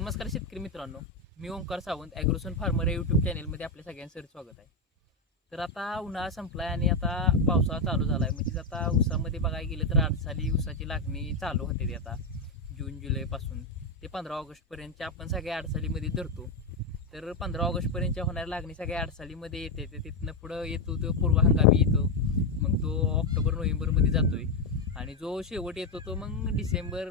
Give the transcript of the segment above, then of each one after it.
नमस्कार शेतकरी मित्रांनो मी ओंकार सावंत ॲग्रोसन फार्मर या यूट्यूब चॅनेलमध्ये आपल्या सगळ्यांचं स्वागत आहे. तर आता उन्हाळा संपला आहे आणि आता पावसाळा चालू झाला आहे म्हणजेच आता ऊसामध्ये बघायला गेलं तर आठसाली ऊसाची लागणी चालू होते ती आता जून जुलैपासून ते पंधरा ऑगस्टपर्यंतच्या आपण सगळ्या आठसालीमध्ये धरतो. तर पंधरा ऑगस्टपर्यंतच्या होणाऱ्या लागणी सगळ्या आठसालीमध्ये येते तर तिथनं पुढं येतो तो पूर्व हंगामी येतो. मग तो ऑक्टोबर नोव्हेंबरमध्ये जातोय. आणि जो शेवट येतो तो मग डिसेंबर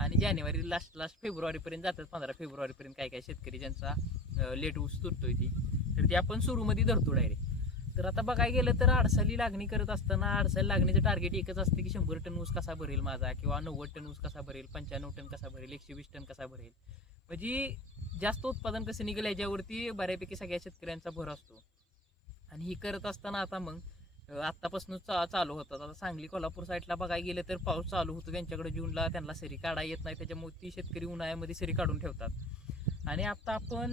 आणि जानेवारी लास्ट लास्ट फेब्रुवारीपर्यंत जातात पंधरा फेब्रुवारीपर्यंत काय काय शेतकरी ज्यांचा लेट ऊस तुटतोय ती. तर ते आपण सुरूमध्ये धरतो डायरेक्ट तर आता बघायला गेलं तर आडसाली लागणी करत असताना आडसाली लागणीचं टार्गेट एकच असतं की शंभर टन ऊस कसा भरेल माझा किंवा नव्वद टन ऊस कसा भरेल पंच्याण्णव टन कसा भरेल एकशे वीस टन कसा भरेल. म्हणजे जास्त उत्पादन कसं निघेल याच्यावरती बऱ्यापैकी सगळ्या शेतकऱ्यांचा भर असतो. आणि ही करत असताना आता मग आत्तापासून चा चालू होतात. आता सांगली कोल्हापूर साईडला बघायला गेलं तर पाऊस चालू होतो. त्यांच्याकडे जूनला त्यांना सरी काढा येत नाही. त्याच्यामुळे ती शेतकरी उन्हाळ्यामध्ये सरी काढून ठेवतात. आणि आता आपण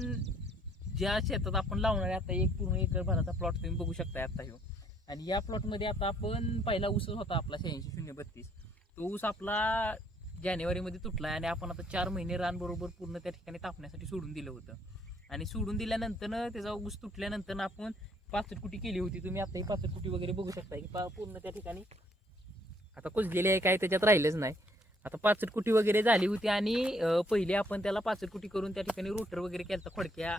ज्या शेतात आपण लावणारे आता एक पूर्ण एकर भराचा प्लॉट तुम्ही बघू शकताय आता ह्यो. आणि या प्लॉटमध्ये आता आपण पहिला ऊस होता आपला शहाऐंशी शून्य बत्तीस. तो ऊस आपला जानेवारीमध्ये तुटला आणि आपण आता चार महिने रानबरोबर पूर्ण त्या ठिकाणी तापण्यासाठी सोडून दिलं होतं. आणि सोडून दिल्यानंतर त्याचा ऊस तुटल्यानंतर आपण पाचट कुटी केली होती. तुम्ही आता ही पाचट कुटी वगैरे बघू शकता की पा- पूर्ण त्या ठिकाणी. आता कुजलेली आहे काय त्याच्यात राहिलंच नाही. आता पाचट कुटी वगैरे झाली होती आणि पहिले आपण त्याला पाचट कुटी करून त्या ठिकाणी रोटर वगैरे केलं खोडक्या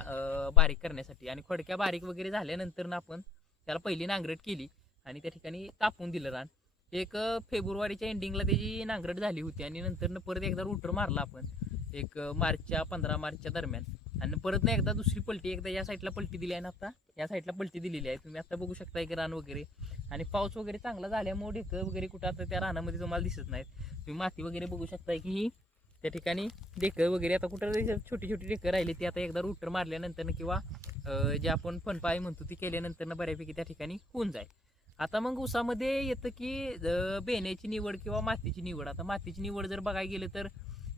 बारीक करण्यासाठी. आणि खोडक्या बारीक वगैरे झाल्यानंतर आपण त्याला पहिली नांगरट केली आणि त्या ठिकाणी तापून दिलं रान. एक फेब्रुवारीच्या एंडिंगला त्याची नांगरट झाली होती आणि नंतर परत एकदा रोटर मारला आपण. एक मार्चच्या पंधरा मार्चच्या दरम्यान. आणि परत नाही एकदा दुसरी पलटी एकदा या साईडला पलटी दिली आहे ना आता? या साईडला पलटी दिलेली आहे. तुम्ही आता बघू शकता एक रान वगैरे. आणि पाऊस वगैरे चांगला झाल्यामुळे ढेकं वगैरे कुठं आता त्या रानामध्ये तुम्हाला दिसत नाहीत. तुम्ही माती वगैरे बघू शकताय की ही त्या ठिकाणी ढेकं वगैरे आता कुठं छोटी छोटी ढेकं राहिली ती आता एकदा रुटर मारल्यानंतर किंवा जे आपण फनपाय म्हणतो ती केल्यानंतर बऱ्यापैकी त्या ठिकाणी होऊन जाईल. आता मग ऊसामध्ये येतं की बेण्याची निवड किंवा मातीची निवड. आता मातीची निवड जर बघायला गेलं तर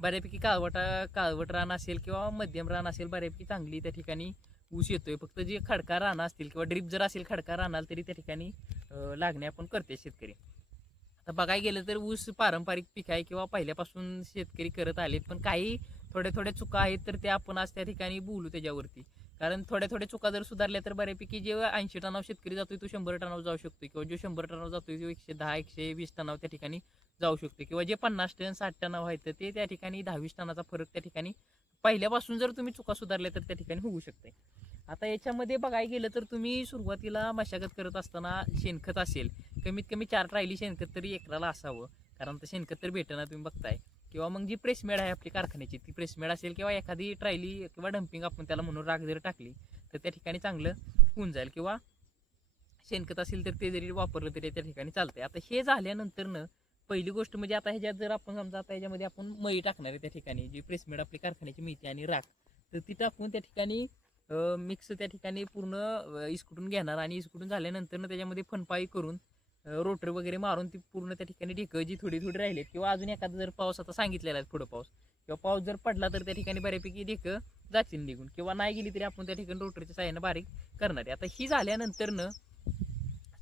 बऱ्यापैकी काळवटा काळवट रान असेल किंवा मध्यम रान असेल बऱ्यापैकी चांगली त्या ठिकाणी ऊस येतोय. फक्त जे खडका रानं असतील किंवा ड्रीप जर असेल खडका रानाल तरी त्या ठिकाणी लागणे आपण करते शेतकरी. आता बघायला गेलं तर ऊस पारंपरिक पीक आहे किंवा पहिल्यापासून शेतकरी करत आलेत पण काही थोड्या थोड्या चुका आहेत तर ते आपण आज त्या ठिकाणी बोलू त्याच्यावरती. कारण थोड्या थोड्या चुका जर सुधारल्या तर बऱ्यापैकी जे ऐंशी टनाव शेतकरी जातोय तो शंभर टनाव जाऊ शकतो किंवा जो शंभर टनावर जातोय तो एकशे दहा एकशे वीस टनाव त्या ठिकाणी जाऊ शकतो किंवा जे पन्नास टन साठ टनाव आहेत ते त्या ठिकाणी दहावीस टनाचा फरक त्या ठिकाणी पहिल्यापासून जर तुम्ही चुका सुधारल्या तर त्या ठिकाणी होऊ शकते. आता याच्यामध्ये बघायला गेलं तर तुम्ही सुरुवातीला मशागत करत असताना शेणखत असेल कमीत कमी चार ट्रायली शेणखत तरी एकराला असावं कारण तर शेणखत तर भेटणार तुम्ही बघताय. किंवा मग जी प्रेसमेड आहे आपली कारखान्याची ती प्रेसमेड असेल किंवा एखादी ट्रायली किंवा डम्पिंग आपण त्याला म्हणून राग जर टाकली तर त्या ठिकाणी चांगलं होऊन जाईल किंवा शेणखत असेल तर ते जरी वापरलं तरी त्या ठिकाणी चालतंय. आता हे झाल्यानंतरनं पहिली गोष्ट म्हणजे आता ह्याच्यात जर आपण समजा आता ह्याच्यामध्ये आपण मई टाकणार आहे त्या ठिकाणी जी प्रेसमेड आपली कारखान्याची मेथी आणि राख तर ती टाकून त्या ठिकाणी मिक्स त्या ठिकाणी पूर्ण इसकुटून घेणार आणि इसकुटून झाल्यानंतर त्याच्यामध्ये फनपाई करून रोटर वगैरे मारून ती पूर्ण त्या ठिकाणी ढेकं जी थोडी थोडी राहिलीत किंवा अजून एखादा जर पाऊस आता सांगितलेला आहे पुढं पाऊस किंवा पाऊस जर पडला तर त्या ठिकाणी बऱ्यापैकी ढेकं जातील निघून किंवा नाही गेली तरी आपण त्या ठिकाणी रोटरच्या साह्यानं बारीक करणार आहे. आता ही झाल्यानंतरनं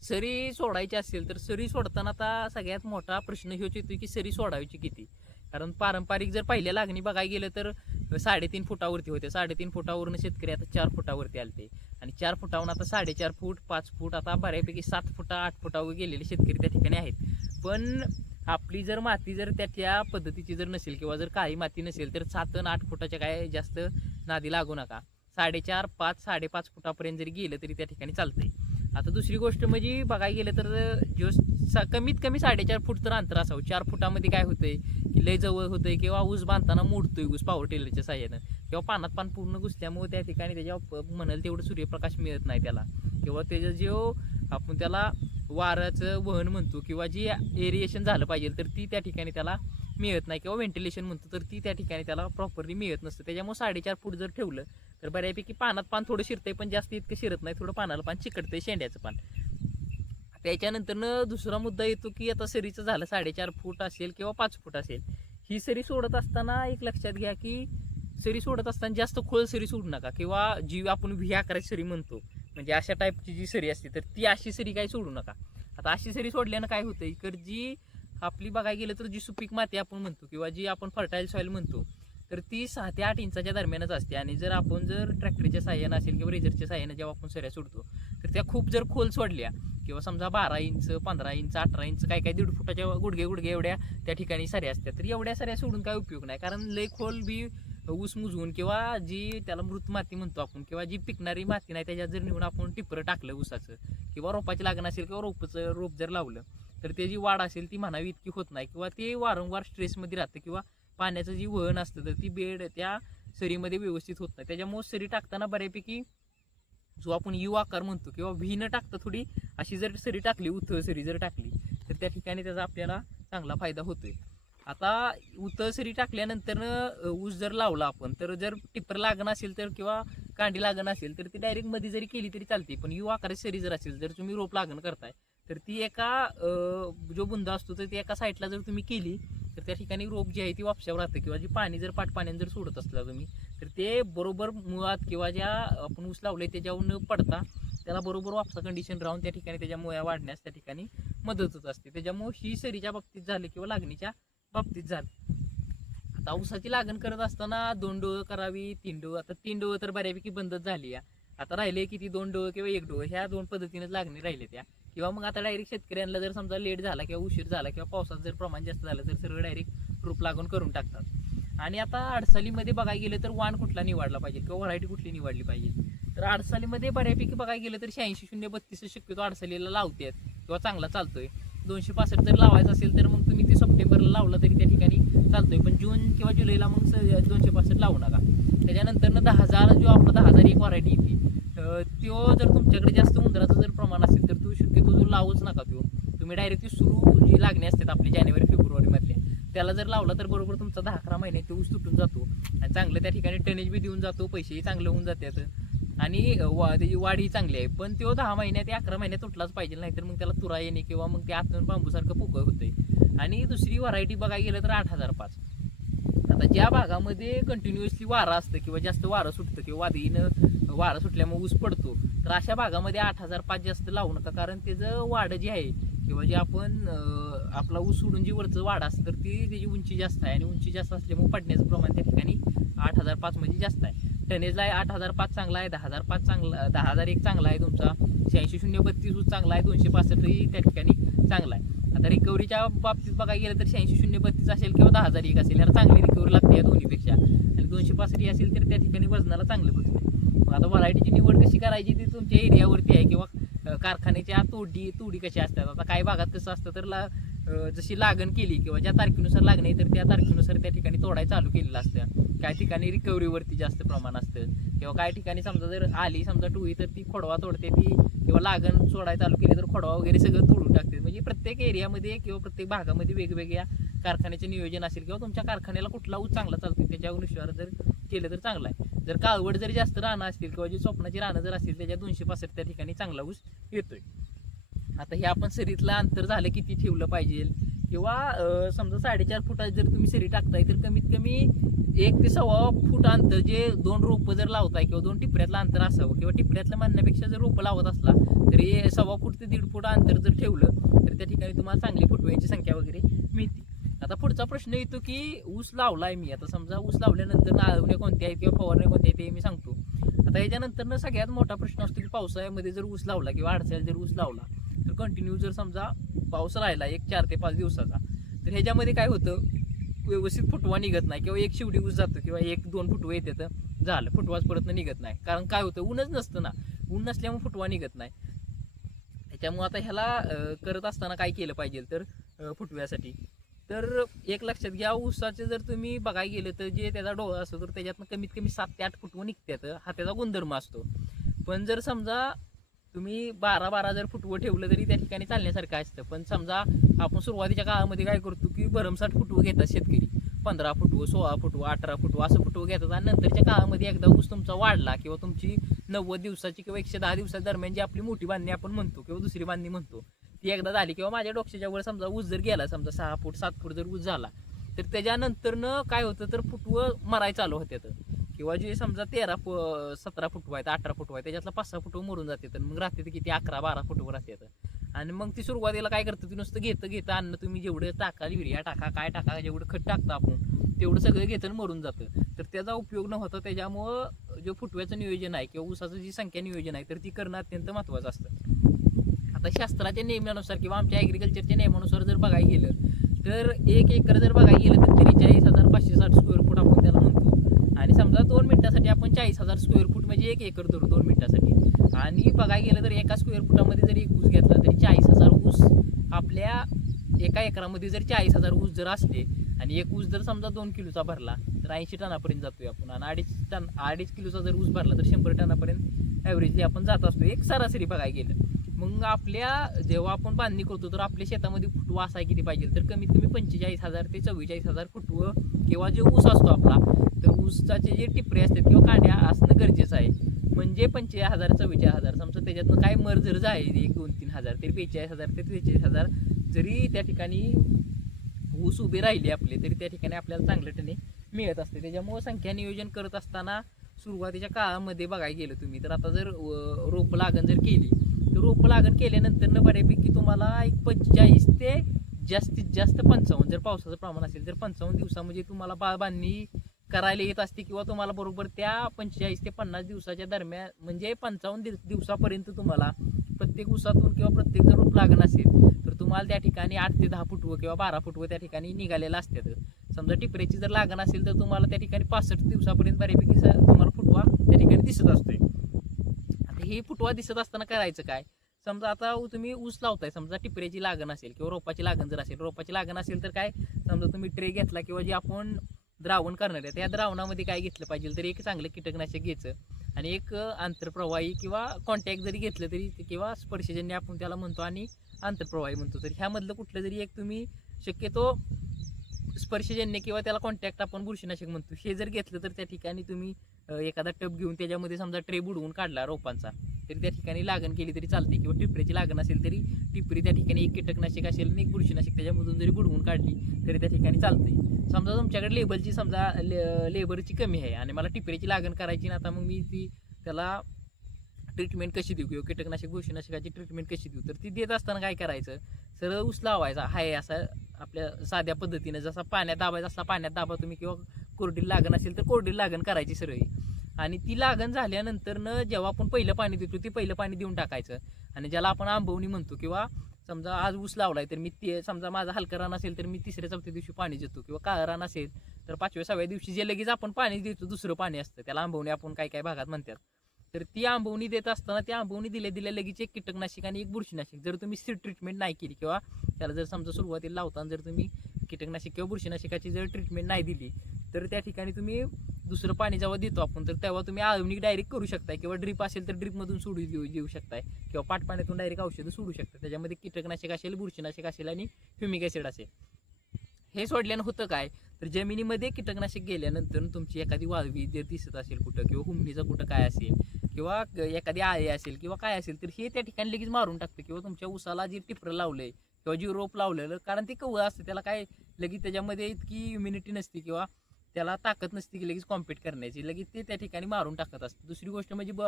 सरी सोडायची असेल तर सरी सोडताना आता सगळ्यात मोठा प्रश्न हेच येतो की सरी सोडायची किती? कारण पारंपरिक जर पहिल्या लागणी बघायला गेलं तर साडेतीन फुटावरती होते. साडेतीन फुटावरून शेतकरी आता चार फुटावरती आलते. आणि चार फुटाहून आता साडेचार फूट पाच फूट आता बऱ्यापैकी सात फुटा आठ फुटावर गेलेले शेतकरी त्या ठिकाणी आहेत. पण आपली जर माती जर त्या त्या पद्धतीची जर नसेल किंवा जर काही माती नसेल तर सात आणि आठ फुटाच्या काय जास्त नादी लागू नका. साडेचार पाच साडेपाच फुटापर्यंत जरी गेलं तरी त्या ठिकाणी चालतंय. आता दुसरी गोष्ट म्हणजे बघायला गेलं तर जो सा- कमीत कमी साडेचार फूट तर अंतर असावं. चार फुटामध्ये काय होतंय? की लय जवळ होतंय किंवा ऊस बांधताना मोडतोय ऊस पावर टेलरच्या साह्यानं. किंवा पानात पान पूर्ण घुसल्यामुळे त्या ठिकाणी त्याच्या म्हणाल तेवढं सूर्यप्रकाश मिळत नाही त्याला. किंवा त्याचं जो हो, आपण त्याला वाराचं वहन म्हणतो किंवा जी एरिएशन झालं पाहिजे तर ती त्या ठिकाणी त्याला मिळत नाही किंवा व्हेंटिलेशन म्हणतो तर ती त्या ठिकाणी त्याला प्रॉपरली मिळत नसतं. त्याच्यामुळे साडेचार फूट जर ठेवलं तर बऱ्यापैकी पानात पान थोडं शिरतंय पण जास्त इतकं शिरत नाही. थोडं पानाला पान चिकटतंय शेंड्याचं पान. त्याच्यानंतरनं दुसरा मुद्दा येतो की आता सरीचं झालं साडेचार फूट असेल किंवा पाच फूट असेल ही सरी सोडत असताना एक लक्षात घ्या की सरी सोडत असताना जास्त खोल सरी सोडू नका किंवा जी आपण व्ही आकाराची सरी म्हणतो म्हणजे अशा टाईपची जी सरी असते तर ती अशी सरी काही सोडू नका. आता अशी सरी सोडल्यानं काय होतं तर जी आपली बघायला गेलं तर जी सुपीक माती आपण म्हणतो किंवा जी आपण फर्टाईल सॉईल म्हणतो तर ती सहा ते आठ इंचाच्या दरम्यानच असते. आणि जर आपण जर ट्रॅक्टरच्या साह्यानं असेल किंवा रेझरच्या साह्यानं जेव्हा आपण सऱ्या सोडतो तर त्या खूप जर खोल सोडल्या किंवा समजा बारा इंच पंधरा इंच अठरा इंच काय काय दीड फुटाच्या गुडघे गुडघे एवढ्या त्या ठिकाणी सऱ्या असतात तर एवढ्या सऱ्या सोडून काय उपयोग नाही. कारण लय खोल बी ऊस मुजवून किंवा जी त्याला मृत माती म्हणतो आपण किंवा जी पिकणारी माती नाही त्याच्यात जर नेऊन आपण टिपरं टाकलं ऊसाचं किंवा रोपाची लागण असेल किंवा रोपचं रोप जर लावलं तर त्याची वाढ असेल ती म्हणावी इतकी होत नाही. किंवा ते वारंवार स्ट्रेसमध्ये राहतं किंवा पाण्याचं जी वहन असतं तर ती बेड त्या सरीमध्ये व्यवस्थित होत नाही. त्याच्यामुळे सरी टाकताना बऱ्यापैकी जो आपण यू आकार म्हणतो किंवा व्ही न टाकता थोडी अशी जर सरी टाकली उथळ सरी जर टाकली तर त्या ठिकाणी त्याचा आपल्याला चांगला फायदा होतोय. आता उथळ सरी टाकल्यानंतर ऊस जर लावला आपण तर जर टिपर लागण असेल तर किंवा कांडी लागण असेल तर ती डायरेक्टमध्ये जरी केली तरी चालते. पण यू आकाराची सरी जर असेल जर तुम्ही रोप लागण करताय तर ती एका जो बुंदा असतो तर ती एका साईडला जर तुम्ही केली तर त्या ठिकाणी रोप जी आहे ती वापशावर राहतं. किंवा जी पाणी जर पाट पाण्याने जर सोडत असला तुम्ही तर ते बरोबर मुळात किंवा ज्या आपण ऊस लावले त्याच्यावर न पडता त्याला बरोबर वापसा कंडिशन राहून त्या ठिकाणी त्याच्या मुळ्या वाढण्यास त्या ठिकाणी मदतच असते. त्याच्यामुळे ही सरीच्या बाबतीत झाली किंवा लागणीच्या बाबतीत झाली. आता ऊसाची लागण करत असताना दोन डोळं करावी तीन डोळं. आता तीन डोळं तर बऱ्यापैकी बंदच झाली आहे आता राहिले किती दोन डोळं किंवा एक डोळं. ह्या दोन पद्धतीनेच लागणी राहिले त्या किंवा मग आता डायरेक्ट शेतकऱ्यांना जर समजा लेट झाला किंवा उशीर झाला किंवा पावसाचं जर प्रमाण जास्त झालं तर सर्व डायरेक्ट रोप लागून करून टाकतात. आणि आता अडसालीमध्ये बघायला गेलं तर वाण कुठला निवडला पाहिजे किंवा व्हरायटी कुठली निवडली पाहिजे? तर अडसालीमध्ये बऱ्यापैकी बघायला गेलं तर शहाऐंशी शून्य बत्तीस शक्यतो अडसालीला लावतात किंवा चांगला चालतोय. दोनशे पासष्ट जर लावायचं असेल तर मग तुम्ही ते सप्टेंबरला लावलं तरी त्या ठिकाणी चालतोय. पण जून किंवा जुलैला मग स- दोनशे पासष्ट लावू नका. त्याच्यानंतर दहा हजार जो आपला दहा हजार एक व्हरायटी येते त्यो जर तुमच्याकडे जास्त उंदराचं जर प्रमाण असेल तर तो शक्यतो जो लावूच नका तो तुम्ही डायरेक्ट ती सुरू जी लागणी असतात आपली जानेवारी फेब्रुवारी मधल्या. त्याला जर लावला तर बरोबर तुमचा दहा अकरा महिन्यात तो ऊस तुटून जातो. आणि चांगलं त्या ठिकाणी टनेज बी देऊन जातो पैसेही चांगले होऊन जातात. आणि वा त्याची वाढ ही चांगली आहे. पण तो दहा महिन्यात अकरा महिन्यात तुटलाच पाहिजे नाहीतर मग त्याला तुरा येणे किंवा मग ते आतून बांबूसारखं पोकळ होतंय. आणि दुसरी व्हरायटी बघायला गेलं तर आठ हजार पाच. आता ज्या भागामध्ये कंटिन्युअसली वारा असतं किंवा जास्त वारं सुटतं किंवा वादळीनं वारा सुटल्यामुळे ऊस पडतो तर अशा भागामध्ये आठ हजार पाच जास्त लावू नका. कारण त्याचं वाढ जी आहे किंवा जे आपण आपला ऊस सोडून जी वरचं वाढ असतं तर ती त्याची उंची जास्त आहे आणि उंची जास्त असल्यामुळे पडण्याचं प्रमाण त्या ठिकाणी आठ हजार पाच म्हणजे जास्त आहे. टनेजला आहे आठ हजार पाच चांगला आहे दहा हजार पाच चांगला दहा हजार एक चांगला आहे तुमचा. शहाऐंशी शून्य बत्तीस ऊस चांगला आहे दोनशे पासष्टही त्या ठिकाणी आता रिकव्हरीच्या बाबतीत बघायला गेलं तर शहाऐंशी शून्य बत्तीस असेल किंवा दहा हजार एक असेल. याला चांगली रिकव्हरी लागते या दोन्हीपेक्षा. आणि दोनशे पासष्ट असेल तर त्या ठिकाणी वजनाला चांगलं बसते मग आता व्हरायटीची निवड कशी करायची ती तुमच्या एरियावरती आहे किंवा कारखान्याच्या तोडी तोडी कशी असतात? आता काही भागात कसं असतं तर ला जशी लागण केली किंवा ज्या तारखेनुसार लागणे तर त्या तारखेनुसार त्या ठिकाणी तोडायला चालू केलेलं असतं. काही ठिकाणी रिकव्हरीवरती जास्त प्रमाण असतं. किंवा काही ठिकाणी समजा जर आली समजा टुळी तर ती खोडवा तोडते ती किंवा लागण सोडायला चालू केली तर खोडवा वगैरे सगळं तोडून टाकते. म्हणजे प्रत्येक एरियामध्ये किंवा प्रत्येक भागामध्ये वेगवेगळ्या कारखान्याचे नियोजन असेल किंवा तुमच्या कारखान्याला कुठला ऊस चांगला चालतो त्याच्यानुसार जर केलं तर चांगला आहे. जर काळवड जरी जास्त रानं असतील किंवा जी स्वप्नाची रानं जर असतील त्याच्या दोनशे पासष्ट त्या ठिकाणी चांगला ऊस येतोय. आता हे आपण सरीतलं अंतर झालं किती ठेवलं पाहिजे? किंवा समजा साडेचार फुटात जर तुम्ही सरी टाकताय तर कमीत कमी एक ते सव्वा फूट अंतर जे दोन रोपं जर लावताय किंवा दोन टिपऱ्यातलं अंतर असावं किंवा टिपऱ्यातलं म्हणण्यापेक्षा जर रोपं लावत असला तरी सव्वा फूट ते दीड फूट अंतर जर ठेवलं तर त्या ठिकाणी तुम्हाला चांगली फुटव्यांची संख्या वगैरे मिळते. आता पुढचा प्रश्न येतो की ऊस लावलाय मी. आता समजा ऊस लावल्यानंतर नाळवण्या कोणत्या आहेत किंवा फवारण्या कोणत्या आहेत ते मी सांगतो. आता याच्यानंतर सगळ्यात मोठा प्रश्न असतो की पावसाळ्यामध्ये जर ऊस लावला किंवा अडचायला जर ऊस लावला तर कंटिन्यू जर समजा पाऊस राहिला एक चार ते पाच दिवसाचा तर ह्याच्यामध्ये काय होतं? व्यवस्थित फुटवा निघत नाही किंवा एक शिवडी ऊस जातो किंवा एक दोन फुटवे येते तर झालं फुटवाच परत निघत नाही. कारण काय होतं ऊनच नसतं ना. ऊन नसल्यामुळे फुटवा निघत नाही. त्याच्यामुळे आता ह्याला करत असताना काय केलं पाहिजे तर फुटव्यासाठी? तर एक लक्षात घ्या ऊसाचे जर तुम्ही बघायला गेलं तर जे त्याचा डोळा असतो तर त्याच्यातनं कमीत कमी सात ते आठ फुटवं निघतात. हा त्याचा गुणधर्म असतो. पण जर समजा तुम्ही बारा बारा जर फुटवं ठेवलं तरी त्या ठिकाणी चालण्यासारखं असतं. पण समजा आपण सुरुवातीच्या काळामध्ये काय करतो की भरमसाठ फुटवं घेतात शेतकरी. पंधरा फुटवं सोळा फुटवं अठरा फुटवं असं फुटवं घेतात आणि नंतरच्या काळामध्ये एकदा ऊस तुमचा वाढला किंवा तुमची नव्वद दिवसाची किंवा एकशे दहा दिवसाच्या दरम्यान जी आपली मोठी बांधणी आपण म्हणतो किंवा दुसरी बांधणी म्हणतो ती एकदा झाली. किंवा माझ्या डोक्याच्या वर समजा ऊस जर गेला समजा सहा फूट सात फूट जर ऊस झाला तर त्याच्यानंतरनं काय होतं? तर फुटवं मराय चालू होते किंवा जे समजा तेरा फ- सतरा फुटवा आहेत अठरा फुटवा आहे त्याच्यातला पाच सहा फुटवं मरून जाते तर मग राहते किती अकरा बारा फुटवर राहते आणि मग ती सुरुवातीला काय करतं ती नुसतं घेतं घेतं अन्न तुम्ही जेवढं टाका युरिया टाका काय टाका जेवढं खत टाकतं आपण तेवढं सगळं घेतं आणि मरून जातं. तर त्याचा उपयोग न होता त्याच्यामुळं जो फुटव्याचं नियोजन आहे किंवा ऊसाचं जी संख्या नियोजन आहे तर ती करणं अत्यंत महत्त्वाचं असतं. आता शास्त्राच्या नियमानुसार किंवा आमच्या ॲग्रिकल्चरच्या नियमानुसार जर बघायला गेलं तर एक एकर जर बघायला गेलं तर त्रेचाळीस हजार पाचशे साठ स्क्वेअर फूट आपण त्याला म्हणतो. आणि समजा दोन मिनिटासाठी आपण चाळीस हजार स्क्वेअर फूट म्हणजे एक एकर धरू दोन मिनिटासाठी. आणि बघायला गेलं तर एका स्क्वेअर फुटामध्ये जर एक ऊस घेतला तरी चाळीस हजार ऊस आपल्या एका एकरामध्ये जर चाळीस हजार ऊस जर असले आणि एक ऊस जर समजा दोन किलोचा भरला तर ऐंशी टनापर्यंत जातोय आपण. आणि अडीच टन अडीच किलोचा जर ऊस भरला तर शंभर टनापर्यंत ॲव्हरेजली आपण जात असतो. एक सरासरी बघायला गेलं. मग आपल्या जेव्हा आपण बांधणी करतो तर आपल्या शेतामध्ये फुटवा असा किती पाहिजे? तर कमीत कमी पंचेचाळीस हजार ते चव्वेचाळीस हजार फुटवं किंवा जे ऊस असतो आपला तर ऊसाचे जे टिपरे असतात किंवा काड्या असणं गरजेचं आहे. म्हणजे पंचेचाळीस हजार चव्वेचाळीस हजार. समजा त्याच्यातनं काय मर जर आहे एक दोन तीन हजार तरी बेचाळीस हजार ते त्रेचाळीस हजार. जरी त्या ठिकाणी ऊस उभे राहिले आपले तरी त्या ठिकाणी आपल्याला चांगलं टने मिळत असते. त्याच्यामुळं संख्या नियोजन करत असताना सुरुवातीच्या काळामध्ये बघायला गेलं तुम्ही तर आता जर रोप लागण जर केली तर रोप लागण केल्यानंतर न बऱ्यापैकी तुम्हाला एक पंचेचाळीस ते जास्तीत जास्त पंचावन्न जर पावसाचं प्रमाण असेल तर पंचावन्न दिवसामध्ये तुम्हाला बाळ बांधणी करायला येत असते किंवा तुम्हाला बरोबर त्या पंचेचाळीस ते पन्नास दिवसाच्या दरम्यान म्हणजे पंचावन्न दिवस दिवसापर्यंत तुम्हाला प्रत्येक उसातून किंवा प्रत्येक जर रोप लागण असेल तर तुम्हाला त्या ठिकाणी आठ ते दहा फुटवं किंवा बारा फुटवं त्या ठिकाणी निघालेलं असतात समजा टिपऱ्याची जर लागण असेल तर तुम्हाला त्या ठिकाणी पासष्ट दिवसापर्यंत बऱ्यापैकी तुम्हाला फुटवा त्या ठिकाणी दिसत असतो आहे हे फुटवा दिसत असताना करायचं काय? समजा आता तुम्ही ऊस लावताय समजा टिपऱ्याची लागण असेल किंवा रोपाची लागण जर असेल रोपाची लागण असेल तर काय? समजा तुम्ही ट्रे घेतला किंवा जे आपण द्रावण करणार आहे त्या द्रावणामध्ये काय घेतलं पाहिजे? तर एक चांगलं कीटकनाशक घ्यायचं आणि एक आंतरप्रवाही किंवा कॉन्टॅक्ट जरी घेतलं तरी किंवा स्पर्शजन्य आपण त्याला म्हणतो आणि आंतरप्रवाही म्हणतो. तर ह्यामधलं कुठलं जरी एक तुम्ही शक्यतो स्पर्शजन्य किंवा त्याला कॉन्टॅक्ट आपण बुरशीनाशक म्हणतो. हे जर घेतलं तर त्या ठिकाणी तुम्ही एखादा टब घेऊन त्याच्यामध्ये समजा ट्रे बुडवून काढला रोपांचा तरी त्या ठिकाणी लागण केली तरी चालते किंवा टिपरीची लागण असेल तरी टिपरी त्या ठिकाणी एक कीटकनाशक असेल आणि एक बुरशीनाशक त्याच्यामधून जरी बुडवून काढली तरी त्या ठिकाणी चालते. समजा तुमच्याकडे लेबलची समजा ले- लेबरची कमी आहे आणि मला टिपरीची लागण करायची ना आता मग मी ती त्याला ट्रीटमेंट कशी देऊ किंवा कीटकनाशक बुरशीनाशकाची ट्रीटमेंट कशी देऊ? तर ती देत असताना काय करायचं? सरळ ऊस लावायचा हाय असा आपल्या साध्या पद्धतीने जसा पाण्यात दाबायचा असला पाण्यात दाबा तुम्ही किंवा कोरडी लागण असेल तर कोरडी लागण करायची सरळ. आणि ती लागण झाल्यानंतर न जेव्हा आपण पहिलं पाणी देतो ते पहिलं पाणी देऊन टाकायचं. आणि ज्याला आपण आंबवणी म्हणतो किंवा समजा आज ऊस लावलाय तर मी ते समजा माझा हलका रान असेल तर मी तिसऱ्या चौथ्या दिवशी पाणी देतो किंवा काळा रान असेल तर पाचव्या सहाव्या दिवशी जे लगेच आपण पाणी देतो दुसरं पाणी असतं. त्याला आंबवणी आपण काय काय भागात म्हणतात. तर ती आंबवणी देत असताना ती आंबवणी दिल्या दिल्या लगेच एक कीटकनाशक आणि एक बुरशीनाशक. जर तुम्ही सीड ट्रीटमेंट नाही केली किंवा त्याला जर समजा सुरुवातीला लावताना जर तुम्ही कीटकनाशक किंवा बुरशीनाशकाची जर ट्रीटमेंट नाही दिली तर त्या ठिकाणी तुम्ही दुसरं पाणी जेव्हा देतो आपण तर तेव्हा तुम्ही आधुनिक डायरेक्ट करू शकताय. किंवा ड्रिप असेल तर ड्रिपमधून सोडू देऊ देऊ शकताय. किंवा पाटपाण्यातून डायरेक्ट औषधं सोडू शकता त्याच्यामध्ये कीटकनाशक असेल बुरशीनाशक असेल आणि ह्युमिक ॲसिड असेल. हे सोडल्यानं होतं काय? तर जमिनीमध्ये कीटकनाशक गेल्यानंतर तुमची एखादी वाळवी जर दिसत असेल कुठं किंवा हुमणीचं कुठं काय असेल किंवा एखादी आळे असेल किंवा काय असेल तर हे त्या ठिकाणी लगेच मारून टाकतं. किंवा तुमच्या उसाला जे टिपरं लावलंय किंवा जी रोप लावलेलं कारण ते कवळं असतं. त्याला काय लगेच त्याच्यामध्ये इतकी इम्युनिटी नसते. किंवा त्याला ताकद नसते की लगेच कॉम्पीट करण्याची. लगेच ते त्या ठिकाणी मारून टाकत असतं. दुसरी गोष्ट म्हणजे ब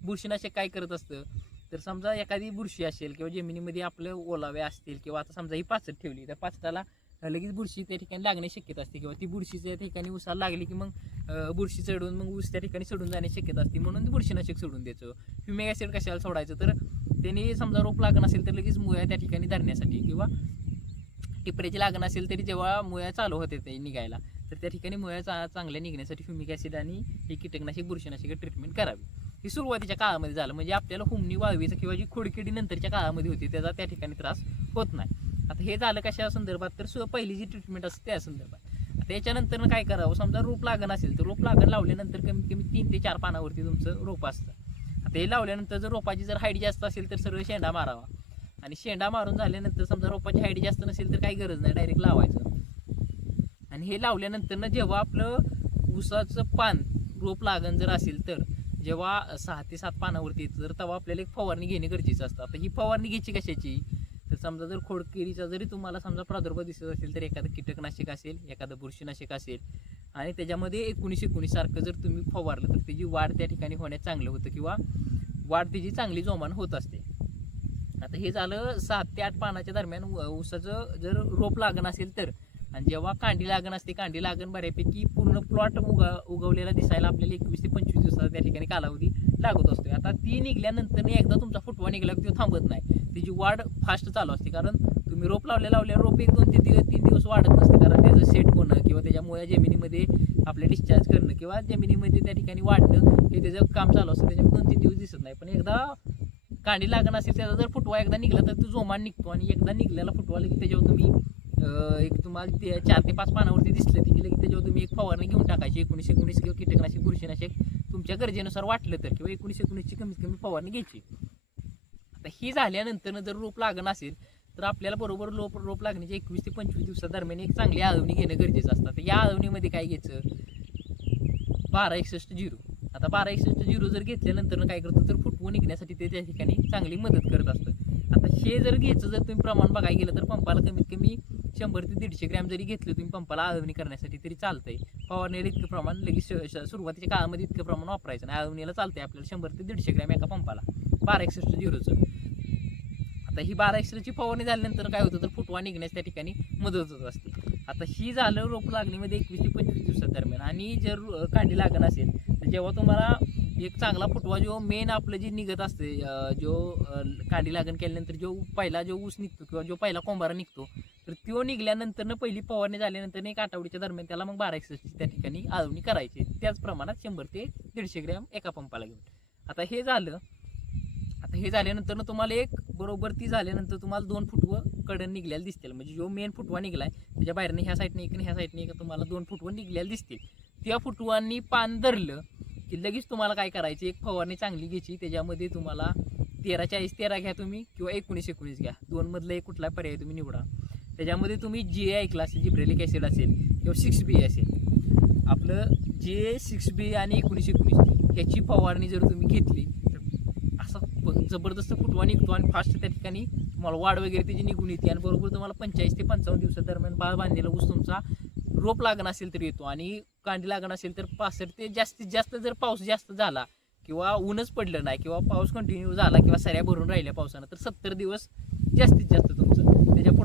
बुरशीनाशक काय करत असतं? तर समजा एखादी बुरशी असेल किंवा जमिनीमध्ये आपलं ओलावे असतील किंवा आता समजा ही पाचट ठेवली तर पाचटाला लगेच बुरशी त्या ठिकाणी लागण्याची शक्यता असते किंवा ती बुरशी त्या ठिकाणी उसाला लागली की मग बुरशी चढून मग ऊस त्या ठिकाणी सोडून जाण्याची शक्यता असते. म्हणून बुरशीनाशक सोडून द्यायचं. ह्युमिक ॲसिड कशाला सोडायचं? तर त्यांनी समजा रोप लागण असेल तर लगेच मुळ्या त्या ठिकाणी धरण्यासाठी किंवा टिपऱ्याची लागण असेल तरी जेव्हा मुळ्या चालू होते ते निघायला तर त्या ठिकाणी मुळ्या चा चांगल्या निघण्यासाठी ह्युमिक ॲसिड आणि हे कीटकनाशक बुरशीनाशक ट्रीटमेंट करावी. ही सुरुवातीच्या काळामध्ये झालं म्हणजे आपल्याला हुमणी वाळवीचं किंवा जी खोडकिडी नंतरच्या काळामध्ये होती त्याचा त्या ठिकाणी त्रास होत नाही. आता हे झालं कशा संदर्भात? तर सु- पहिली जी ट्रीटमेंट असते त्या संदर्भात. आता याच्यानंतर काय करावं? समजा रोप लागण असेल तर रोप लागण लावल्यानंतर कमीत कमी तीन ते चार पानावरती तुमचं रोप असतं. आता हे लावल्यानंतर जर रोपाची जर हाईट जास्त असेल तर सरळ शेंडा मारावा. आणि शेंडा मारून झाल्यानंतर समजा रोपाची हाईट जास्त नसेल तर काही गरज नाही डायरेक्ट लावायचं. आणि हे लावल्यानंतर ना जेव्हा आपलं ऊसाचं पान रोप लागण जर असेल तर जेव्हा सहा ते सात पानावरती येतं तर तेव्हा आपल्याला एक फवारणी घेणे गरजेचं असतं. आता ही फवारणी घ्यायची कशाची? तर समजा जर खोडकिरीचा जरी तुम्हाला समजा प्रादुर्भाव दिसत असेल तर एखादं कीटकनाशक असेल एखादं बुरशीनाशक असेल आणि त्याच्यामध्ये एकोणीस एकोणीससारखं जर तुम्ही फवारलं तर त्याची वाढ त्या ठिकाणी होण्यास चांगलं होतं किंवा वाढ त्याची चांगली जोमान होत असते. आता हे झालं सात ते आठ पानाच्या दरम्यान ऊसाचं जर रोप लागण असेल तर आणि जेव्हा कांडी लागण असते कांडी लागण बऱ्यापैकी पूर्ण प्लॉट उगा उगवलेला दिसायला आपल्याला एकवीस ते पंचवीस दिवसाचा त्या ठिकाणी कालावधी लागत असतो आता ती निघल्यानंतर एकदा तुमचा फुटवा निघला की तो थांबत नाही. त्याची वाढ फास्ट चालू असते. कारण तुम्ही रोप लावले लावल्या रोप एक दोन ते दिवस तीन दिवस वाढत नसते. कारण त्याचं सेट होणं किंवा त्याच्यामुळे जमिनीमध्ये आपले डिस्चार्ज करणं किंवा जमिनीमध्ये त्या ठिकाणी वाढणं हे त्याचं काम चालू असतं. त्याच्यामुळे दोन तीन दिवस दिसत नाही. पण एकदा कांडी लागण असेल त्याचा जर फुटवा एकदा निघला तर तो जोमान निघतो. आणि एकदा निघलेला फुटवा की त्याच्यावर तुम्ही एक तुम्हाला ते चार ते पाच पानावरती दिसलं की लगेच त्याच्यावर तुम्ही एक फवारणी घेऊन टाकायची एकोणीस एकोणीस किंवा कीटकनाशक बुरशीनाशक तुमच्या गरजेनुसार वाटलं तर किंवा एकोणीस एकोणीसची कमीत कमी फवारणी घ्यायची. आता ही झाल्यानंतर जर रोप लागण असेल तर आपल्याला बरोबर रोप रोप लागण्याच्या एकवीस ते पंचवीस दिवसादरम्यान एक चांगली आळवणी घेणं गरजेचं असतं. तर या आळवणीमध्ये काय घ्यायचं? बारा एकसष्ट झिरो. आता बारा एकसष्ट झिरो जर घेतल्यानंतर काय करतं? तर फुटवून निघण्यासाठी ते त्या ठिकाणी चांगली मदत करत असतं. आता हे जर घ्यायचं जर तुम्ही प्रमाण बघायला गेलं तर पंपाला कमीत कमी शंभर ते दीडशे ग्रॅम जरी घेतलं तुम्ही पंपाला आळवणी करण्यासाठी तरी चालतंय. फवारणीला इतकं प्रमाण लगेच सुरुवातीच्या काळामध्ये इतकं प्रमाण वापरायचं नाही. आळवणीला चालतंय आपल्याला शंभर ते दीडशे ग्रॅम एका पंपाला. बारा एकसष्ट झिरोचं. आता ही बारा एक्सरेची फवारणी झाल्यानंतर काय होतं? तर फुटवा निघण्यास त्या ठिकाणी मदत होत असते. आता ही झालं रोप लागणीमध्ये एकवीस ते पंचवीस दिवसादरम्यान आणि जर कांडी लागण असेल तर जेव्हा तुम्हाला एक चांगला फुटवा जो मेन आपलं जे निघत असते जो कांडी लागण केल्यानंतर जो पहिला जो ऊस निघतो किंवा जो पहिला कोंबारा निघतो तो निघल्यानंतर पहिली फवारणी झाल्यानंतर एक आठवड्याच्या दरम्यान त्याला मग बारा एक्सरेची त्या ठिकाणी आळवणी करायची. त्याच प्रमाणात शंभर ते दीडशे ग्रॅम एका पंपाला घेऊन. आता हे झालं आता हे झाल्यानंतरनं तुम्हाला एक बरोबर ती झाल्यानंतर तुम्हाला दोन फुटवं कडन निघल्याला दिसतील. म्हणजे जो मेन फुटवा निघलाय त्याच्या बाहेरने ह्या साईडने एक ह्या साईडने एक तुम्हाला दोन फुटवं निघल्याला दिसतील. त्या फुटवांनी पान धरलं की लगेच तुम्हाला काय करायचं एक फवारणी चांगली घ्यायची. त्याच्यामध्ये तुम्हाला तेरा चाळीस तेरा घ्या तुम्ही किंवा एकोणीस एकोणीस घ्या. दोनमधलं एक कुठला पर्याय तुम्ही निवडा. त्याच्यामध्ये तुम्ही जी ए ऐकला असेल जिब्रेलिक ॲसिड असेल किंवा सिक्स बी असेल आपलं जे सिक्स बी आणि एकोणीसशे एकोणीस ह्याची फवारणी जर तुम्ही घेतली तर असा जबरदस्त फुटवा निघतो आणि फास्ट त्या ठिकाणी तुम्हाला वाढ वगैरे त्याची निघून येते आणि बरोबर तुम्हाला पंचेचाळीस ते पंचावन्न दिवसादरम्यान बाळ बांधलेला ऊस तुमचा रोप लागण असेल तर येतो आणि कांडी लागण असेल तर पासष्ट ते जास्तीत जास्त जर पाऊस जास्त झाला किंवा ऊनच पडलं नाही किंवा पाऊस कंटिन्यू झाला किंवा सऱ्या भरून राहिल्या पावसानं तर सत्तर दिवस जास्तीत जास्त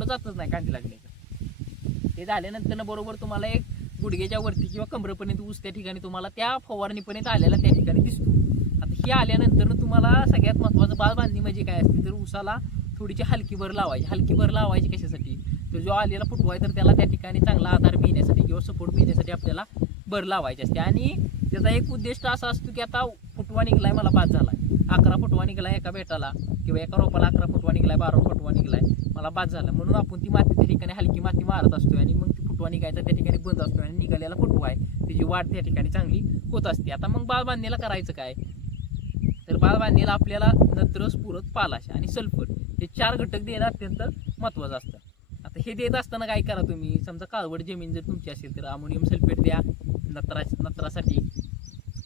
पुढे जातच नाही कांदी लागण्याचं. ते झाल्यानंतर बरोबर तुम्हाला एक गुडघ्याच्या वरती किंवा कमरेपर्यंत ऊस त्या ठिकाणी तुम्हाला त्या फवारणीपर्यंत आलेला त्या ठिकाणी दिसतो. आता हे आल्यानंतर तुम्हाला सगळ्यात महत्त्वाचं बाल बांधणी म्हणजे काय असते? तर उसाला थोडीशी हलकी भर लावायची. हलकी भर लावायची कशासाठी? तर जो आलेला फुटवा आहे तर त्याला त्या ठिकाणी चांगला आधार मिळण्यासाठी किंवा सपोर्ट मिळण्यासाठी आपल्याला भर लावायची असते. आणि त्याचा एक उद्दिष्ट असा असतो की आता फुटवा निघलाय मला बाद झाला अकरा फुटवा निघाला एका बेटाला किंवा एका रोपाला अकरा फुटवा निघलाय बारा फुटवा निघलाय. मला बाद झाला. म्हणून आपण ती माती त्या ठिकाणी हलकी माती मारत असतोय आणि मग ती फुटवा निघायचा त्या ठिकाणी बंद असतो आणि निघालेला फुटवा आहे. त्याची वाढ त्या ठिकाणी चांगली होत असते. आता मग बाळ बांधणीला करायचं काय? तर बाळ बांधणीला आपल्याला नत्र स्फुरत पालाश आणि सल्फर हे चार घटक देणं अत्यंत महत्त्वाचं असतं. आता हे देत असताना काय करा तुम्ही? समजा काळवड जमीन जर तुमची असेल तर अमोनियम सल्फेट द्या. नत्रा नत्रासाठी.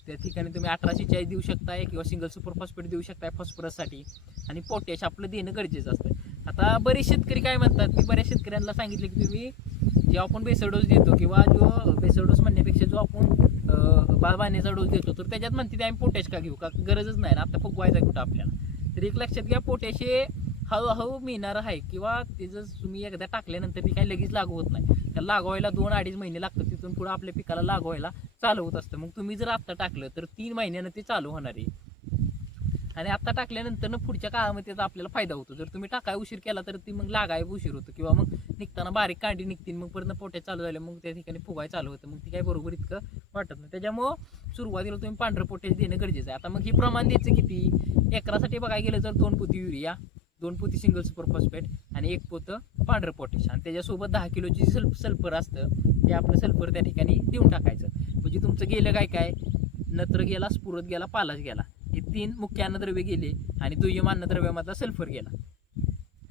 त्या ठिकाणी तुम्ही अठराशे चाळीस देऊ शकताय किंवा सिंगल सुपर फॉस्फेट देऊ शकताय फॉस्फरससाठी आणि पोटॅश आपलं देणं गरजेचं असतं. आता बरेच शेतकरी काय म्हणतात मी बऱ्याच शेतकऱ्यांना सांगितलं की तुम्ही जे आपण बेसर डोस देतो किंवा जो बेसर डोस म्हणण्यापेक्षा जो आपण बालबाण्याचा बांधण्याचा डोस देतो तर त्याच्यात म्हणते ते आम्ही पोटॅश का घेऊ? का गरजच नाही ना. आता फुगवायचा कुठं आपल्याला? तर एक लक्षात घ्या पोटॅश हे हळूहळू मिळणार आहे किंवा ते जर तुम्ही एकदा टाकल्यानंतर ती काही लगेच लागू होत नाही. त्याला लागवायला दोन अडीच महिने लागतात तिथून पुढे आपल्या पिकाला लागवायला चालू होत असतं. मग तुम्ही जर आत्ता टाकलं तर तीन महिन्यानं ते चालू होणार आहे. आणि आत्ता टाकल्यानंतर ना पुढच्या काळामध्ये त्याचा आपल्याला फायदा होतो. जर तुम्ही टाकाय उशीर केला तर ती मग लागाय उशीर होतो किंवा मग निघताना बारीक कांडी निघतील मग परत पोट्या चालू झाल्या मग त्या ठिकाणी फुगाय चालू होतं. मग ती काय बरोबर इतकं वाटत नाही. त्याच्यामुळं सुरुवातीला तुम्ही पांढरं पोटेश देणं गरजेचं आहे. आता मग हे प्रमाण द्यायचं किती? एकरासाठी बघायला गेलं तर दोन पोती युरिया दोन पोती सिंगल सुपर फॉस्फेट आणि एक पोतं पांढरं पोटॅश आणि त्याच्यासोबत दहा किलोची सल्फ सल्फर असतं ते आपलं सल्फर त्या ठिकाणी देऊन टाकायचं. म्हणजे तुमचं गेलं काय काय? नत्र गेला स्फुरत गेला पालाच गेला. हे तीन मुख्य अन्नद्रव्य गेले आणि दुय्यम अन्नद्रव्यामधला सल्फर गेला.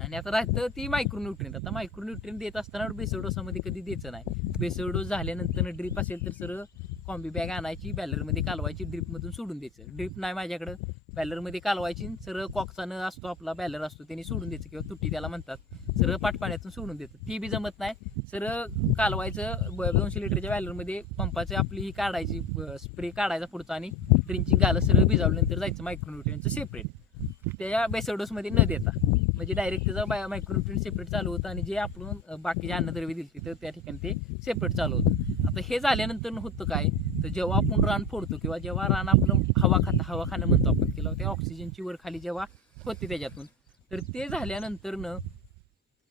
आणि आता राहतं ती मायक्रोन्युट्रियन आता मायक्रोन्युट्रियन देत असताना बेसवडोसामध्ये कधी द्यायचं नाही. बेसवडोस झाल्यानंतर ड्रीप असेल तर सर कॉम्बी बॅग आणायची बॅलरमध्ये कालवायची ड्रीपमधून सोडून द्यायचं. ड्रीप नाही माझ्याकडं. बॅलरमध्ये कालवायची सरळ कॉक्सानं असतो आपला बॅलर असतो त्यांनी सोडून द्यायचं किंवा तुटी त्याला म्हणतात. सरळ पाटपाण्यातून सोडून देतं ती बी जमत नाही. सरळ कालवायचं दोनशे लिटरच्या बॅलरमध्ये पंपाचं आपली ही काढायची स्प्रे काढायचा पुढचा आणि ड्रिंचिंग घालं सरळ भिजावल्यानंतर जायचं मायक्रोन्युट्रियनचं सेपरेट त्या बेसडोसमध्ये न देता. म्हणजे डायरेक्ट त्याचा बाय मायक्रोन्युट्रियन सेपरेट चालू होतं आणि जे आपण बाकीचे अन्नद्रव्य दिली तर त्या ठिकाणी ते सेपरेट चालू होतं. आता हे झाल्यानंतर होतं काय? तर जेव्हा आपण रान फोडतो किंवा जेव्हा रान आपलं हवा खातं हवा खाणं म्हणतो आपण केलं त्या ऑक्सिजनची वर खाली जेव्हा होते त्याच्यातून. तर ते झाल्यानंतरनं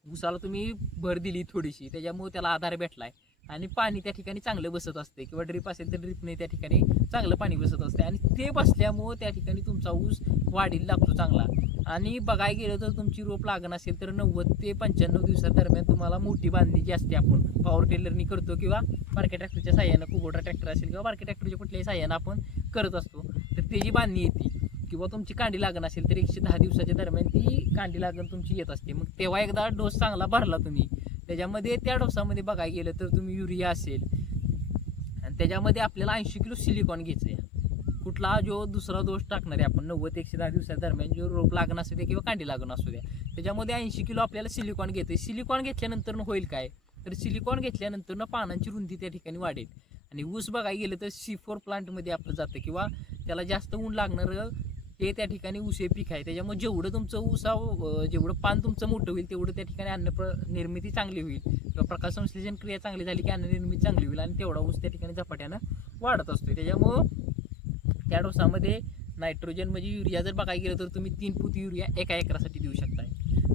उसाला तुम्ही भर दिली थोडीशी त्याच्यामुळे त्याला आधार भेटलाय. आणि पाणी त्या ठिकाणी चांगलं बसत असते किंवा ड्रीप असेल तर ड्रीपने त्या ठिकाणी चांगलं पाणी बसत असते. आणि ते बसल्यामुळं त्या ठिकाणी तुमचा ऊस वाढीला लागतो चांगला. आणि बघायला गेलं तर तुमची रोप लागण असेल तर नव्वद ते पंच्याण्णव दिवसादरम्यान तुम्हाला मोठी बांधणी जी असते आपण पॉवर टेलरनी करतो किंवा बारक्या ट्रॅक्टरच्या साह्यानं कुबोटा ट्रॅक्टर असेल किंवा बारक्या ट्रॅक्टरच्या कुठल्याही साह्यानं आपण करत असतो. तर त्याची बांधणी येते. किंवा तुमची कांडी लागण असेल तर एकशे दहा दिवसाच्या दरम्यान ती कांडी लागण तुमची येत असते. मग तेव्हा एकदा डोस चांगला भरला तुम्ही. त्याच्यामध्ये त्या डोसामध्ये बघायला गेलं तर तुम्ही युरिया असेल. आणि त्याच्यामध्ये आपल्याला ऐंशी किलो सिलिकॉन घ्यायचं आहे. कुठला जो दुसरा डोस टाकणार आहे आपण नव्वद एकशे दहा दिवसा दरम्यान जो रोप लागण असू द्या किंवा कांडी लागण असू द्या त्याच्यामध्ये ऐंशी किलो आपल्याला सिलिकॉन घेतं सिलिकॉन घेतल्यानंतर होईल काय? तर सिलिकॉन घेतल्यानंतर पानांची रुंदी त्या ठिकाणी वाढेल. आणि ऊस बघायला गेलं तर सी फोर प्लांटमध्ये आपलं जातं किंवा त्याला जास्त ऊन लागणारं हे त्या ठिकाणी ऊस हे पीक आहे. त्याच्यामुळे जेवढं तुमचं ऊसा जेवढं पान तुमचं मोठं होईल तेवढं त्या ठिकाणी अन्न प्र- निर्मिती चांगली होईल. किंवा प्रकाश संश्लेषण क्रिया चांगली झाली की अन्न निर्मिती चांगली होईल आणि तेवढा ऊस त्या ठिकाणी झपाट्यानं वाढत असतो त्याच्यामुळं त्या डोसामध्ये नायट्रोजन म्हणजे युरिया जर बघायला गेलं तर तुम्ही तीन पुती युरिया एका एकरासाठी देऊ शकताय.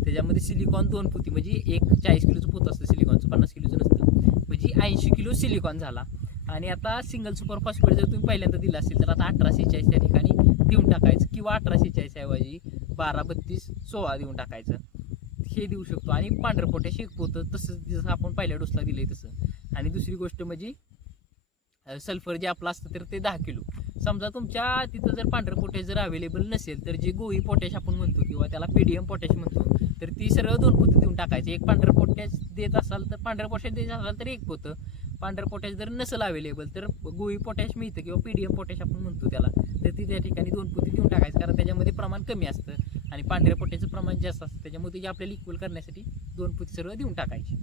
त्याच्यामध्ये सिलिकॉन दोन पुती म्हणजे एक चाळीस किलोचं पोत असतं सिलिकॉनचं पन्नास किलोचं नसतं. म्हणजे ऐंशी किलो सिलिकॉन झाला. आणि आता सिंगल सुपरफास्ट फॉस्फेट जर तुम्ही पहिल्यांदा दिला असेल तर आता अठराशे सेहेचाळीस त्या ठिकाणी देऊन टाकायचं किंवा अठराशे सेहेचाळीस ऐवजी बारा बत्तीस सोळा देऊन टाकायचं. हे देऊ शकतो. आणि पांढरपोट्या शिकवतं तसंच जसं आपण पहिल्या डोसला दिलंय तसं. आणि दुसरी गोष्ट म्हणजे सल्फर जे आपलं असतं तर ते दहा किलो. समजा तुमच्या तिथं जर पांढरं पोटॅश जर अवेलेबल नसेल तर जे गोळी पोटॅश आपण म्हणतो किंवा त्याला पीडीएम पोटॅश म्हणतो तर ती सरळ दोन पोतं देऊन टाकायचे. एक पांढरं पोटॅश देत असाल तर पांढरं पोटॅश देत असाल तर एक पोतं. पांढरं पोटॅश जर नसेल अवेलेबल तर गोळी पोटॅश मिळतं किंवा पीडीएम पोटॅश आपण म्हणतो त्याला. तर ती त्या ठिकाणी दोन पोती देऊन टाकायचं कारण त्याच्यामध्ये प्रमाण कमी असतं. आणि पांढऱ्या पोट्याचं प्रमाण जास्त असतं. त्याच्यामुळे ते आपल्याला इक्वल करण्यासाठी दोन पोती सर्व देऊन टाकायची.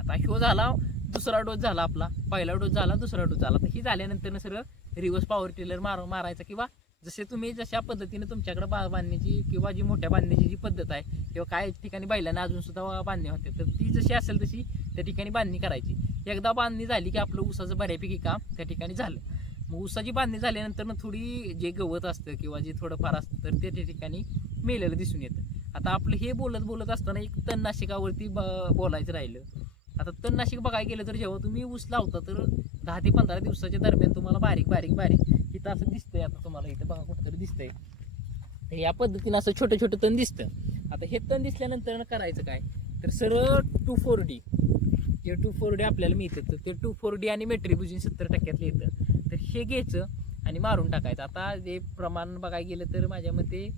आता ह्यो झाला दुसरा डोस झाला आपला. पहिला डोस झाला दुसरा डोस झाला. तर ही झाल्यानंतर सर्व रिव्हर्स पॉवर टिलर मार मारायचा किंवा जसे तुम्ही जशा पद्धतीने तुमच्याकडे बा बांधण्याची किंवा जी मोठ्या बांधण्याची जी पद्धत आहे किंवा काय ठिकाणी बैलांना अजून सुद्धा बांधणी होते तर ती जशी असेल तशी त्या ठिकाणी बांधणी करायची. एकदा बांधणी झाली की आपलं ऊसाचं बऱ्यापैकी काम त्या ठिकाणी झालं. मग ऊसाची बांधणी झाल्यानंतर ना थोडी जे गवत असतं किंवा जे थोडंफार असतं तर ते त्या ठिकाणी मेलेलं दिसून येतं. आता आपलं हे बोलत बोलत असताना एक तणनाशकावरती ब- बोलायचं राहिलं. आता तणनाशक बघायला गेलं तर जेव्हा तुम्ही ऊस लावता तर दहा ते पंधरा दिवसाच्या दरम्यान तुम्हाला बारीक बारीक बारीक इथं असं दिसतंय. आता तुम्हाला इथं बघा कुठंतरी दिसतंय. तर या पद्धतीनं असं छोटं छोटं तण दिसतं. आता हे तण दिसल्यानंतर करायचं काय? तर सरळ टू फोर डी. जे टू फोर डी आपल्याला मिळतं. तर ते टू फोर डी आणि मेट्रिब्युजिन सत्तर टक्क्यातलं येतं. तर हे घ्यायचं आणि मारून टाकायचं. आता जे प्रमाण बघायला गेलं तर माझ्या मते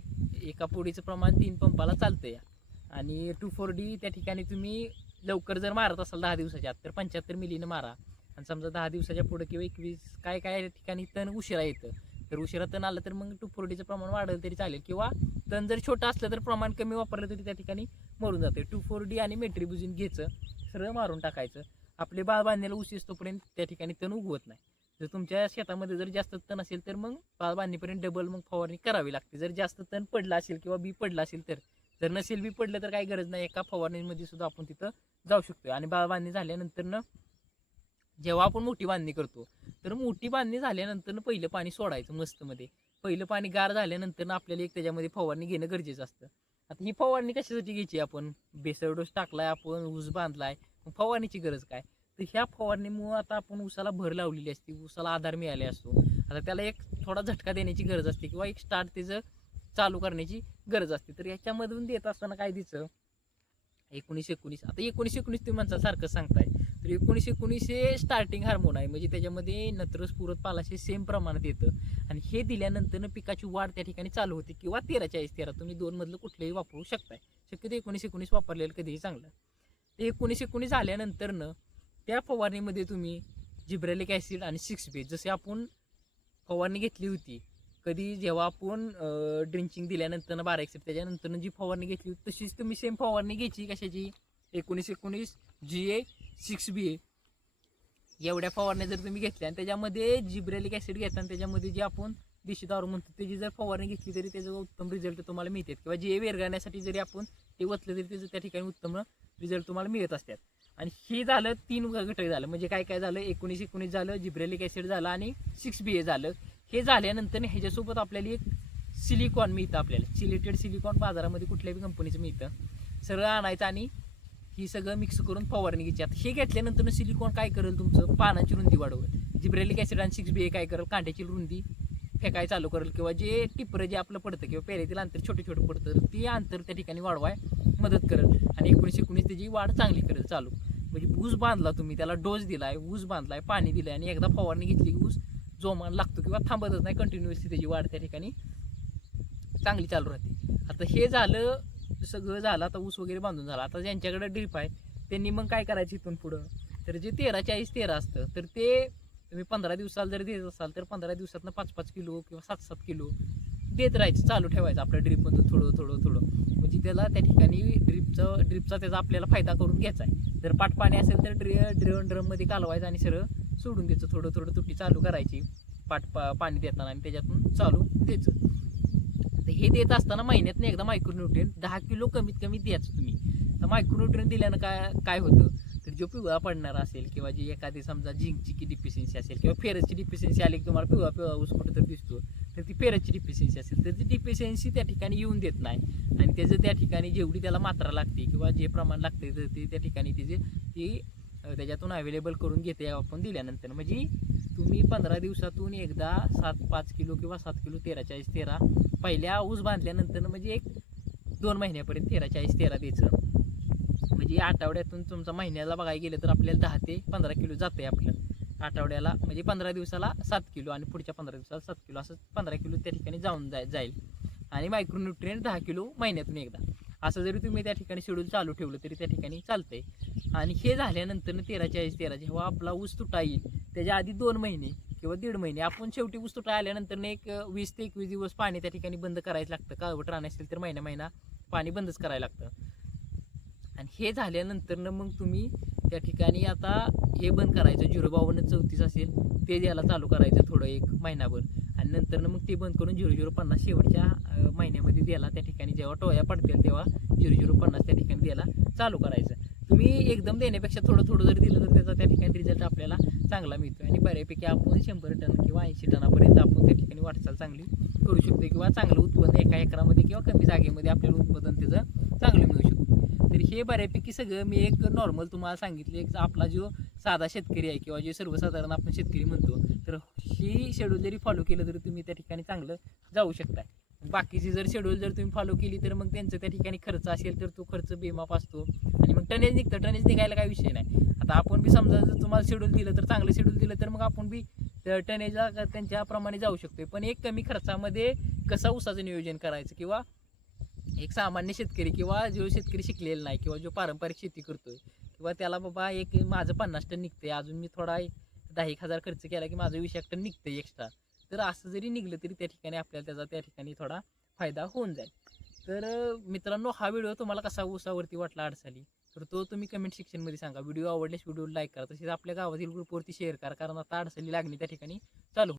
एका पोडीचं प्रमाण तीन पंपाला चालतं या आणि टू फोर डी त्या ठिकाणी तुम्ही लवकर जर मारत असाल दहा दिवसाच्या आत तर पंच्याहत्तर मिलीनं मारा. आणि समजा दहा दिवसाच्या पुढं किंवा एकवीस काय काय ठिकाणी तण उशिरा येतं. तर उशिरा तण आलं तर मग टू फोर प्रमाण वाढलं तरी चालेल. किंवा तण जर छोटं असलं तर प्रमाण कमी वापरलं तरी त्या ठिकाणी मरून जाते टू फोर डी आणि मेट्रिब्युजिन घ्यायचं सरळ मारून टाकायचं. आपले बाळ बांधण्याला उशीस तोपर्यंत त्या ठिकाणी तण उगवत नाही. जर तुमच्या शेतामध्ये जर जास्त तण असेल तर मग बाळ बांधणीपर्यंत डबल मग फवारणी करावी लागते. जर जास्त तण पडलं असेल किंवा बी पडलं असेल तर जर नसेल बी पडलं तर काही गरज नाही. एका फवारणीमध्ये सुद्धा आपण तिथं जाऊ शकतो आणि बाळ बांधणी झाल्यानंतर ना जेव्हा आपण मोठी बांधणी करतो तर मोठी बांधणी झाल्यानंतर पहिलं पाणी सोडायचं मस्तमध्ये. पहिलं पाणी गार झाल्यानंतर आपल्याला एक त्याच्यामध्ये फवारणी घेणं गरजेचं असतं. आता ही फवारणी कशासाठी घ्यायची आपण? बेसर डोस टाकलाय आपण ऊस बांधलाय मग फवारणीची गरज काय? तर ह्या फवारणीमुळं आता आपण ऊसाला भर लावलेली असते ऊसाला आधार मिळाला असतो. आता त्याला एक थोडा झटका देण्याची गरज असते किंवा एक स्टार्ट त्याचं चालू करण्याची गरज असते. तर याच्यामधून देत असताना काय दिचं एकोणीस एकोणीस. आता एकोणीस एकोणीस तुम्ही माणसा सारखं सांगताय. तर एकोणीस एकोणीस हे स्टार्टिंग हार्मोन आहे. म्हणजे त्याच्यामध्ये नत्रस पुरत पालाशे सेम प्रमाणात येतं. आणि हे दिल्यानंतर पिकाची वाढ त्या ठिकाणी चालू होते किंवा तेरा चाळीस तेरा. तुम्ही दोन मधलं कुठलंही वापरू शकताय. शक्यतो एकोणीस एकोणीस वापरलेलं कधीही चांगलं. ते एकोणीस एकोणीस आल्यानंतरनं त्या फवारणीमध्ये तुम्ही जिब्रेलिक ॲसिड आणि सिक्स बी जसे आपण फवारणी घेतली होती कधी जेव्हा आपण ड्रिंचिंग दिल्यानंतर बारा एक्सेप्ट त्याच्यानंतर जी फवारणी घेतली होती तशीच तुम्ही सेम फवारणी घ्यायची कशाची? एकोणीस एकोणीस जी ए सिक्स बी ए. एवढ्या फवारण्या जर तुम्ही घेतल्या आणि त्याच्यामध्ये जिब्रेलिक ॲसिड घेता आणि त्याच्यामध्ये जे आपण देशी दारू म्हणतो त्याची जर फवारणी घेतली तरी त्याचा उत्तम रिझल्ट तुम्हाला मिळतात. किंवा जे वेरगाण्यासाठी जरी आपण ते वतलं तरी त्याचं त्या ठिकाणी उत्तम रिझल्ट तुम्हाला मिळत असतात. आणि हे झालं तीन घटक झालं. म्हणजे काय काय झालं? एकोणीस एकोणीस झालं जिब्रेलिक ॲसिड झालं आणि सिक्स बी ए झालं. हे झाल्यानंतर ह्याच्यासोबत आपल्याला एक सिलिकॉन मिळतं आपल्याला. सिलेटेड सिलिकॉन बाजारामध्ये कुठल्याही कंपनीचं मिळतं. सरळ आणायचं आणि ही सगळं मिक्स करून फवारणी घ्यायची. आता हे घेतल्यानंतर सिलिकॉन काय करेल तुमचं? पानाची रुंदी वाढवेल. जिब्रेलिक ॲसिड आणि सिक्स बी ए काय करेल? कांड्याची रुंदी फेकाय चालू करेल. किंवा जे टिपर जे आपलं पडतं किंवा पेरेतील अंतर छोटे छोटे पडतं ते अंतर त्या ठिकाणी वाढवाय मदत करेल. आणि एकोणीस एकोणीस त्याची वाढ चांगली करेल चालू. म्हणजे ऊस बांधला तुम्ही त्याला डोस दिलाय ऊस बांधलाय पाणी दिलंय आणि एकदा फवारणी घेतली की ऊस जोमान लागतो किंवा थांबतच नाही. कंटिन्युअसली त्याची वाढ त्या ठिकाणी चांगली चालू राहते. आता हे झालं सगळं झालं आता ऊस वगैरे बांधून झाला. आता ज्यांच्याकडे ड्रीप आहे त्यांनी मग काय करायचं इथून पुढं? तर जे तेरा चाळीस तेरा असतं तर ते तुम्ही पंधरा दिवसाला जर देत असाल तर पंधरा दिवसातनं पाच पाच किलो किंवा सात सात किलो देत राहायचं चालू ठेवायचं आपल्या ड्रीपमधून थोडं थोडं थोडं. म्हणजे त्याला त्या ठिकाणी ड्रीपचं ड्रीपचा त्याचा आपल्याला फायदा करून घ्यायचा आहे. जर पाट पाणी असेल तर ड्रि ड्रम ड्रममध्ये कालवायचं आणि सरळ सोडून द्यायचं थोडं थोडं तुटी चालू करायची. पाट पा पाणी देताना आणि त्याच्यातून चालू द्यायचं. हे देत असताना महिन्यात एकदा मायक्रोन्युट्रियन दहा किलो कमीत कमी द्याच तुम्ही. तर मायक्रोन्युट्रियन दिल्यानं काय काय होतं? तर जो पिवळा पडणारा असेल किंवा जी एखादी समजा झिंकची की डिफिशियन्सी असेल किंवा फेरसची डिफिशियन्सी आली की तुम्हाला पिवळा पिवळा ऊस कुठं तर दिसतो तर ती फेरसची डिफिशियन्सी असेल. तर ती डिफिशियन्सी त्या ठिकाणी येऊन देत नाही. आणि त्याचं त्या ठिकाणी जेवढी त्याला मात्रा लागते किंवा जे प्रमाण लागते तर ते त्या ठिकाणी त्याचे ती त्याच्यातून अवेलेबल करून घेते आपण दिल्यानंतर. म्हणजे तुम्ही पंधरा दिवसातून एकदा सात पाच किलो किंवा सात किलो तेरा चाळीस तेरा पहिल्या ऊस बांधल्यानंतर म्हणजे एक दोन महिन्यापर्यंत तेरा चाळीस तेरा द्यायचं. म्हणजे आठवड्यातून तुमचा महिन्याला बघायला गेलं तर आपल्याला दहा ते पंधरा किलो जाते आपलं. आठवड्याला म्हणजे पंधरा दिवसाला सात किलो आणि पुढच्या पंधरा दिवसाला सात किलो असं पंधरा किलो त्या ठिकाणी जाऊन जाय जाईल. आणि मायक्रोन्युट्रियन दहा किलो महिन्यातून एकदा. असं जरी तुम्ही त्या ठिकाणी शेड्यूल चालू ठेवलं तरी त्या ठिकाणी चालतंय. आणि हे झाल्यानंतर तेरा चाळीस तेरा जेव्हा आपला ऊस तुटा येईल त्याच्या आधी दोन महिने किंवा दीड महिने. आपण शेवटी ऊस आल्यानंतर एक वीस ते एकवीस दिवस पाणी त्या ठिकाणी बंद करायचं लागतं. काळवट राहणं असेल तर महिना महिना पाणी बंदच करायला लागतं. आणि हे झाल्यानंतर मग तुम्ही त्या ठिकाणी आता हे बंद करायचं. झिरो बावन्न चौतीस असेल ते द्यायला चालू करायचं थोडं एक महिनाभर. आणि नंतर मग ते बंद करून झिरो झिरो पन्नास शेवटच्या महिन्यामध्ये द्यायला त्या ठिकाणी जेव्हा टोया पडतील तेव्हा झिरो झिरो पन्नास त्या ठिकाणी द्यायला चालू करायचं. तुम्ही एकदम देण्यापेक्षा थोडं थोडं जरी दिलं तर त्याचा त्या ठिकाणी रिझल्ट आपल्याला चांगला मिळतो आणि बऱ्यापैकी आपण शंभर टन किंवा ऐंशी टनापर्यंत आपण त्या ठिकाणी वाटचाल चांगली करू शकतो किंवा चांगलं उत्पन्न एका एकरामध्ये किंवा कमी जागेमध्ये आपल्याला उत्पादन त्याचं चांगलं मिळू शकतं तर हे बऱ्यापैकी सगळं मी एक नॉर्मल तुम्हाला सांगितलं एक आपला जो साधा शेतकरी आहे किंवा जे सर्वसाधारण आपण शेतकरी म्हणतो तर ही शेड्यूल जरी फॉलो केलं तरी तुम्ही त्या ठिकाणी चांगलं जाऊ शकता बाकीची जर शेड्यूल जर तुम्ही फॉलो केली तर मग त्यांचं त्या ठिकाणी खर्च असेल तर तो खर्च बेमाप असतो आणि मग टनेज निघतं. टनेज निघायला काही विषय नाही. आता आपण बी समजा जर तुम्हाला शेड्यूल दिलं तर चांगलं शेड्यूल दिलं तर मग आपण बी टनेजला त्यांच्याप्रमाणे जाऊ शकतो पण एक कमी खर्चामध्ये कसं ऊसाचं नियोजन करायचं किंवा एक सामान्य शेतकरी किंवा जो शेतकरी शिकलेला नाही किंवा जो पारंपरिक शेती करतोय किंवा त्याला बाबा एक माझं पन्नास टन निघतंय अजून मी थोडा दहा एक हजार खर्च केला की माझं वीस एक टन निघतंय एक्स्ट्रा तर असं जरी निघलं तरी त्या ठिकाणी आपल्याला त्याचा त्या ठिकाणी थोडा फायदा होऊन जाईल. तर मित्रांनो हा व्हिडिओ तुम्हाला कसा ऊसावरती वाटला अडचणी तर तो तुम्ही कमेंट सेक्शनमध्ये सांगा. व्हिडिओ आवडल्यास व्हिडिओ लाईक करा. तसेच आपल्या गावातील ग्रुपवरती शेअर करा. कारण आता अडचणी लागणे त्या ठिकाणी. चालू.